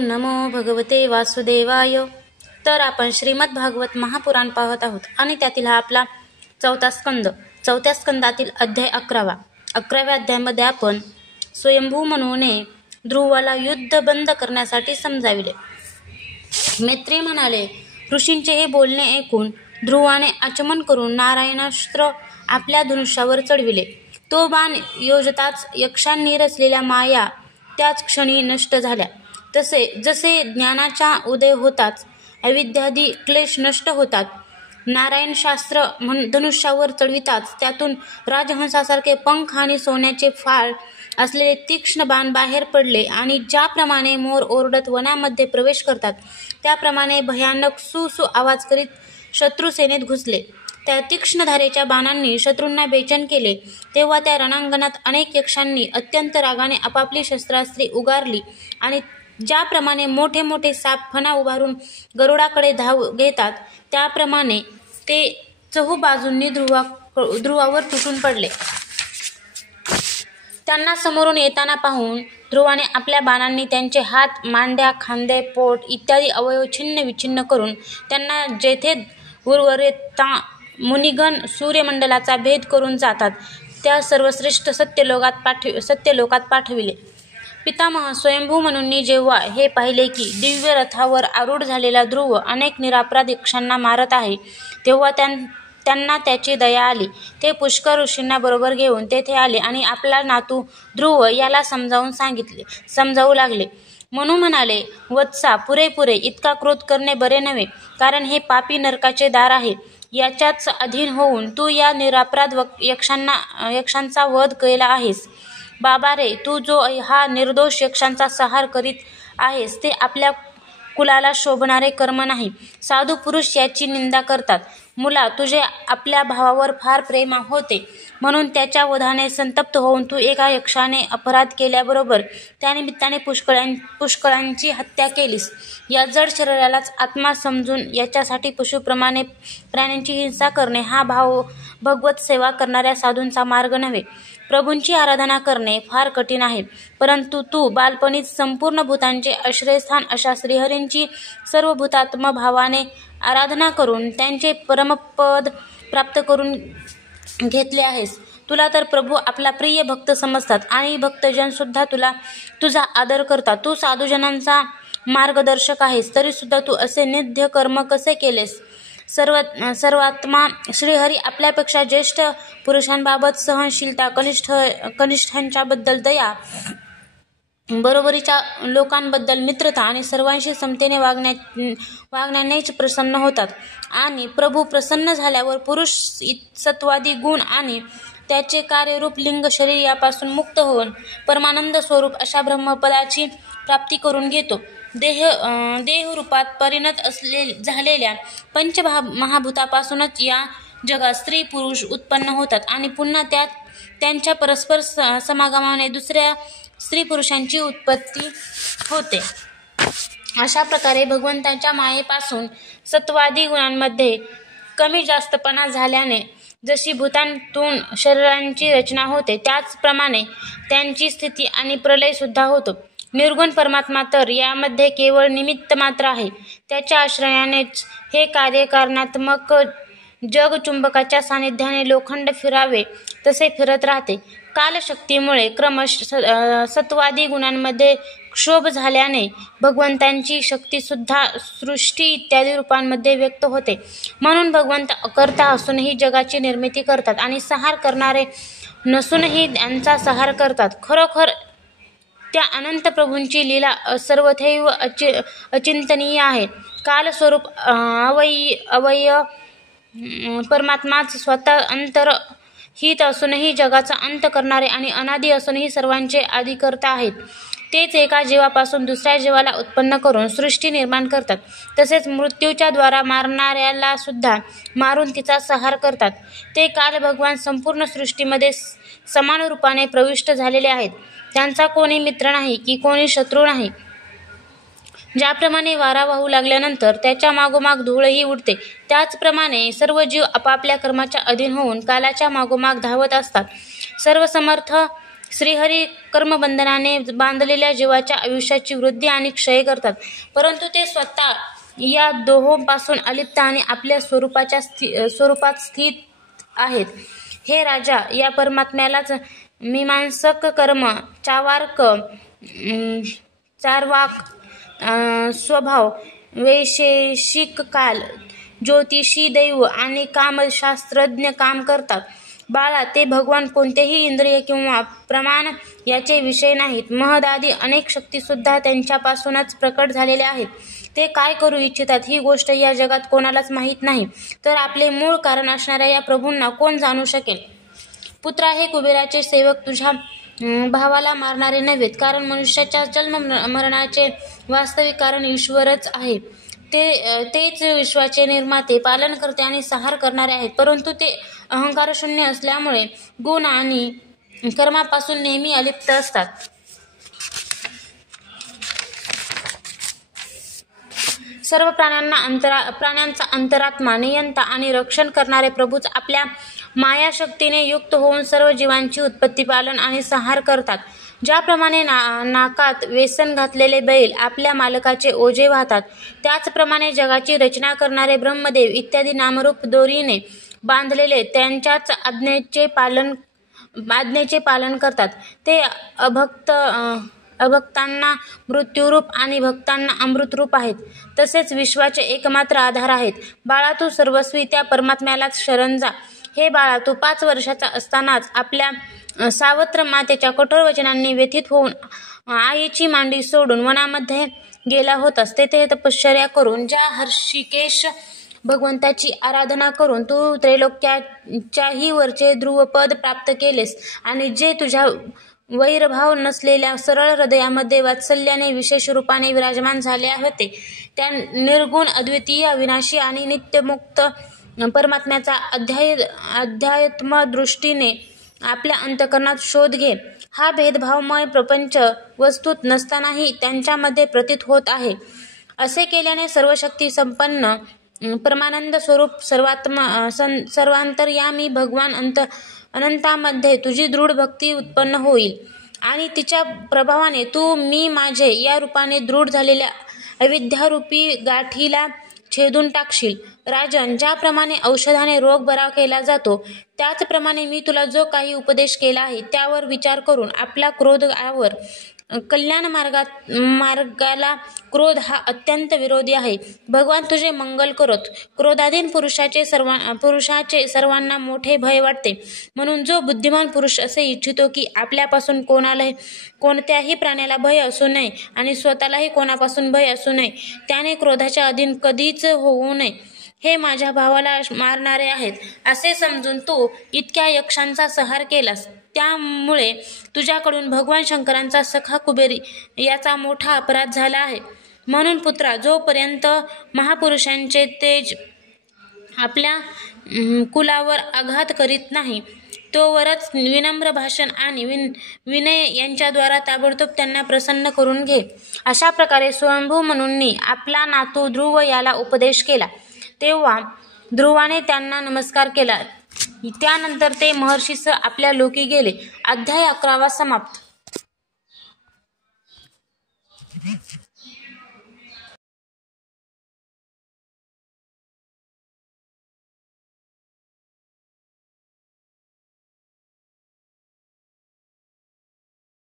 नमो भगवते वासुदेवाय. तर आपण श्रीमद भागवत महापुराण पाहत आहोत आणि त्यातील हा आपला चौथा स्कंदातील अध्याय 11. 11व्या अध्यायामध्ये आपण स्वयंभू मनूने ध्रुवाला युद्ध बंद करण्यासाठी समजाविले. मैत्री म्हणाले, ऋषींचे हे बोलणे ऐकून ध्रुवाने आचमन करून नारायणास्त्र आपल्या धनुष्यावर चढविले. तो बाण योजताच यक्षांनी रचलेल्या माया त्याच क्षणी नष्ट झाल्या. जसे ज्ञानाचा उदय होताच अविद्यादी क्लेश नष्ट होतात, नारायण शास्त्र धनुष्यावर चढविताच त्यातून राजहंसासारखे पंख आणि सोन्याचे फाळ असलेले तीक्ष्ण बाण बाहेर पडले आणि ज्याप्रमाणे मोर ओरडत वनामध्ये प्रवेश करतात त्याप्रमाणे भयानक सु आवाज करीत शत्रुसेनेत घुसले. त्या तीक्ष्ण धारेच्या बाणांनी शत्रूंना बेचैन केले. तेव्हा त्या रणांगणात अनेक यक्षांनी अत्यंत रागाने आपापली शस्त्रास्त्रे उगारली आणि ज्याप्रमाणे मोठे मोठे साप फणा उभारून गरुडाकडे धाव घेतात त्याप्रमाणे ते चहूबाजूंनी ध्रुवावर तुटून पडले. त्यांना समोरून येताना पाहून ध्रुवाने आपल्या बाणांनी त्यांचे हात, मांड्या, खांदे, पोट इत्यादी अवयव छिन्न विछिन्न करून त्यांना जेथे उर्वरित मुनिगण सूर्यमंडलाचा भेद करून जातात त्या सर्वश्रेष्ठ सत्यलोकात पाठविले. पितामह स्वयंभू मनूंनी जेव्हा हे पाहिले की दिव्य रथावर आरूढ झालेला ध्रुव अनेक निरापराध यक्षांना मारत आहे, तेव्हा त्यांना त्याची दया आली. ते पुष्कर ऋषींना बरोबर घेऊन तेथे आले आणि आपला नातू ध्रुव याला समजावू लागले. मनू म्हणाले, वत्सा, पुरे इतका क्रोध करणे बरे नव्हे, कारण हे पापी नरकाचे दार आहे. याच्याच अधीन होऊन तू या निरापराध यक्षांचा वध केला आहेस. बाबा रे, तू जो हा निर्दोष यक्षांचा संहार करीत आहेस ते आपल्या कुलाला शोभणारे कर्म नाही. साधू पुरुष याची निंदा करतात. मुला, तुझे आपल्या भावावर फार प्रेम होते म्हणून त्याच्या वधाने संतप्त होऊन तू एका यक्षाने अपराध केल्याबरोबर त्यानिमित्ताने पुष्कळांची हत्या केलीस. या जड शरीरालाच आत्मा समजून याच्यासाठी पशुप्रमाणे प्राण्यांची हिंसा करणे हा भगवत सेवा करणाऱ्या साधूंचा मार्ग नव्हे. प्रभूंची आराधना करणे फार कठीण आहे, परंतु तू बालपणीच संपूर्ण भूतांचे आश्रयस्थान अशा श्रीहरींची सर्व भूतात्म भावाने आराधना करून त्यांचे परमपद प्राप्त करून घेतले आहेस. तुला तर प्रभू आपला प्रिय भक्त समजतात आणि भक्तजन सुद्धा तुझा आदर करतात. तू साधूजनांचा मार्गदर्शक आहेस, तरी सुद्धा तू असे निंद्य कर्म कसे केलेस? सर्वात्मा श्रीहरी आपल्यापेक्षा ज्येष्ठ पुरुषांबाबत सहनशीलता, कनिष्ठांच्या बद्दल दया, बरोबरीच्या लोकांबद्दल मित्रता आणि सर्वांशी समतेने वागण्यानेच प्रसन्न होतात. आणि प्रभू प्रसन्न झाल्यावर पुरुष सत्वादी गुण आणि त्याचे कार्यरूप लिंग शरीर यापासून मुक्त होऊन परमानंद स्वरूप अशा ब्रह्मपदाची प्राप्ती करून घेतो. देहरूपात परिणत झालेल्या पंचमहाभूतापासूनच या जगात स्त्री पुरुष उत्पन्न होतात आणि पुन्हा त्यांच्या परस्पर समागमाने दुसऱ्या स्त्री पुरुषांची उत्पत्ती होते. अशा प्रकारे भगवंताच्या मायेपासून सत्वादी गुणांमध्ये कमी जास्तपणा झाल्याने जशी भूतांतून शरीरांची रचना होते त्याचप्रमाणे त्यांची स्थिती आणि प्रलय सुद्धा होतो. निर्गुण परमात्मा तर यामध्ये केवळ निमित्त मात्र आहे. त्याच्या आश्रयानेच हे कार्यकारणात्मक जग चुंबकाच्या सानिध्याने लोखंड फिरावे तसे फिरत राहते. कालशक्तीमुळे क्रमश सत्वादी गुणांमध्ये क्षोभ झाल्याने भगवंतांची शक्ती सुद्धा सृष्टी इत्यादी रूपांमध्ये व्यक्त होते. म्हणून भगवंत अकर्ता असूनही जगाची निर्मिती करतात आणि संहार करणारे नसूनही त्यांचा संहार करतात. खरोखर त्या अनंत प्रभूंची लीला सर्वथैव अचिंतनीय आहे. कालस्वरूप अव्यय परमात्माच स्वतः अंतरहित असूनही जगाचा अंत करणारे आणि अनादी असूनही सर्वांचे आदिकर्ता आहेत. तेच एका जीवापासून दुसऱ्या जीवाला उत्पन्न करून सृष्टी निर्माण करतात. तसेच मृत्यूच्या द्वारा मारणाऱ्याला सुद्धा मारून तिचा संहार करतात. ते काल भगवान संपूर्ण सृष्टीमध्ये समान रूपाने प्रविष्ट झालेले आहेत. त्यांचा कोणी मित्र नाही की कोणी शत्रू नाही. ज्याप्रमाणे वारा वाहू लागल्यानंतर त्याच्या मागोमाग धूळही उडते, त्याचप्रमाणे सर्व जीव आपापल्या कर्माच्या अधीन होऊन कालाच्या मागोमाग धावत असतात. सर्वसमर्थ श्रीहरी कर्मबंधनाने बांधलेल्या जीवाच्या आयुष्याची वृद्धी आणि क्षय करतात, परंतु ते स्वतः या दोहोंपासून अलिप्त आणि आपल्या स्वरूपात स्थित आहेत. हे राजा, या परमात्म्यालाच मीमांसक कर्म, चार्वाक स्वभाव, वैशेषिक काल, ज्योतिषी दैव आणि कामशास्त्रज्ञ काम करतात. बाळा, ते भगवान कोणतेही इंद्रिय किंवा प्रमाण याचे विषय नाहीत. महदादी अनेक शक्तीसुद्धा त्यांच्यापासूनच प्रकट झालेल्या आहेत. ते काय करू इच्छितात ही गोष्ट या जगात कोणालाच माहीत नाही, तर आपले मूळ कारण असणाऱ्या या प्रभूंना कोण जाणू शकेल? पुत्रा, हे कुबेराचे सेवक तुझ्या भावाला मारणारे नव्हेत, कारण मनुष्याच्या जन्ममरणाचे वास्तविक कारण ईश्वरच आहे. तेच विश्वाचे निर्माते, पालनकर्ते आणि संहार करणारे आहेत, परंतु ते अहंकारशून्य असल्यामुळे गुण आणि कर्मापासून नेहमी अलिप्त असतात. सर्व प्राण्यांचा अंतरात्मा, नियंता आणि रक्षण करणारे प्रभूच आपल्या मायाशक्तीने युक्त होऊन सर्व जीवांची उत्पत्ती, पालन आणि संहार करतात. ज्याप्रमाणे नाकात वेसन घातलेले बैल आपल्या मालकाचे ओझे वाहतात, त्याचप्रमाणे जगाची रचना करणारे ब्रह्मदेव इत्यादी नामरूप दोरीने बांधलेले त्यांच्याच आज्ञेचे पालन करतात. ते अभक्तांना मृत्यूरूप आणि भक्तांना अमृतरूप आहेत. तसेच विश्वाचे एकमात्र आधार आहेत. बाळा, तू सर्वस्वी त्या परमात्म्यालाच शरण जा. हे बाळा, तू 5 वर्षाचा असतानाच आपल्या सावत्र मातेच्या कठोर वचनांनी व्यथित होऊन आईची मांडी सोडून वनामध्ये गेला होतास. तेथे तपश्चर्या करून ज्या हर्षिकेश भगवंताची आराधना करून तू त्रैलोक्याच्याही वरचे ध्रुवपद प्राप्त केलेस आणि जे तुझ्या वैरभाव नसलेल्या सरळ हृदयामध्ये वात्सल्याने विशेष रूपाने विराजमान झाले होते, त्या निर्गुण, अद्वितीय, अविनाशी आणि नित्यमुक्त परमात्म्याचा अध्यात्मदृष्टीने आपल्या अंतःकरणात शोध घे. हा भेदभावमय प्रपंच वस्तुत नसतानाही त्यांच्यामध्ये प्रतीत होत आहे. असे केल्याने सर्वशक्ती संपन्न परमानंद स्वरूप सर्वांतर्यामी भगवान अनंतामध्ये तुझी दृढ भक्ती उत्पन्न होईल आणि तिच्या प्रभावाने तू मी माझे या रूपाने दृढ झालेल्या अविद्यारूपी गाठीला छेदून टाकशील. राजन, ज्याप्रमाणे औषधाने रोग बरा केला जातो, त्याचप्रमाणे मी तुला जो काही उपदेश केला आहे त्यावर विचार करून आपला क्रोधावर, कल्याण मार्गाला क्रोध हा अत्यंत विरोधी आहे. भगवान तुझे मंगल करोत. क्रोधाधीन पुरुषाचे सर्वांना मोठे भय वाटते, म्हणून जो बुद्धिमान पुरुष असे इच्छितो की आपल्यापासून कोणत्याही प्राण्याला भय असू नये आणि स्वतःलाही कोणापासून भय असू नये, त्याने क्रोधाच्या अधीन कधीच होऊ नये. हे माझ्या भावाला मारणारे आहेत असे समजून तू इतक्या यक्षांचा संहार केलास, त्यामुळे तुझ्याकडून भगवान शंकरांचा सखा कुबेर याचा मोठा अपराध झाला आहे. म्हणून पुत्रा, जोपर्यंत महापुरुषांचे तेज आपल्या कुलावर आघात करीत नाही, तोवरच विनम्र भाषण आणि विनय यांच्याद्वारा ताबडतोब त्यांना प्रसन्न करून घे. अशा प्रकारे स्वयंभू म्हणूंनी आपला नातू ध्रुव याला उपदेश केला. तेव्हा ध्रुवाने त्यांना नमस्कार केला. त्यानंतर ते महर्षीसह आपल्या लोकी गेले. अध्याय 11 समाप्त.